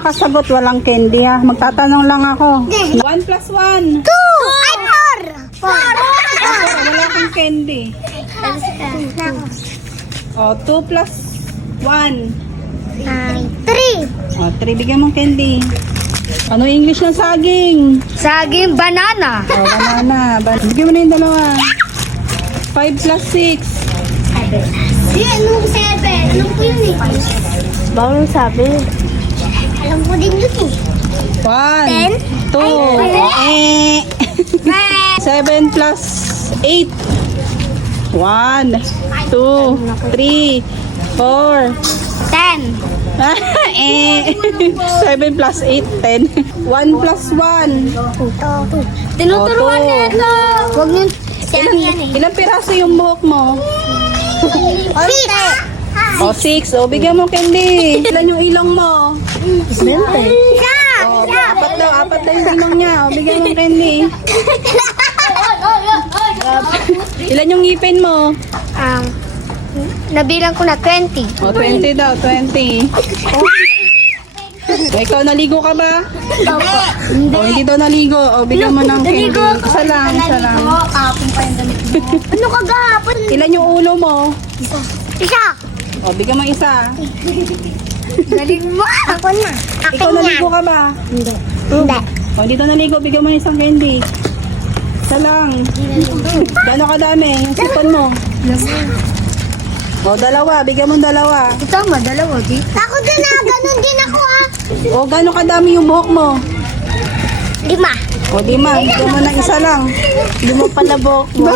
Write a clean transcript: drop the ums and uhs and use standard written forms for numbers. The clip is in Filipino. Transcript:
nakasagot, walang candy ha. Magtatanong lang ako. 1 plus 1. 2! Ay, 4! 4! Wala kang candy. O, 2 plus 1. 3! O, 3. Bigyan mong candy. Ano English ng saging? Saging banana. O, banana. Bigyan mo na yung dalawa. 5 plus 6. Anong 7? Alam ko yun eh. Bawal sabi. Alam ko din yun eh. 1, 2, 7 plus 8. 1, 2, 3, 4. 10. 7 plus 8, 10. 1 plus 1. Tinuturuan niya ito. Huwag niyo. Ilang piraso yung buhok mo? 6. O, 6. O, bigyan mo candy. Ilan yung ilong mo? 20. O, apat daw yung ilong niya. O, bigyan mo candy. Ilan yung ngipin mo? Nabilang ko na 20. O, 20 daw, 20. O, ikaw, naligo ka ba? O, hindi daw naligo. O, bigyan mo ng candy. Isa lang, isa lang. Ano kagahapon? Ilan yung ulo mo? Isa. O, bigyan mo isa. Galing mo. Ako na. Ikaw, naligo ka ba? Hindi. O, hindi daw naligo. Bigyan mo isang candy. Isa lang. Gano'ng kadami yung sipon mo? O, dalawa. Bigyan mo dalawa. Tama, dalawa. Ako din na. Ganon din ako ah. O, gano'ng kadami yung buhok mo? 5. O, 5. Bigyan mo ng isa lang. 5 pala buhok mo.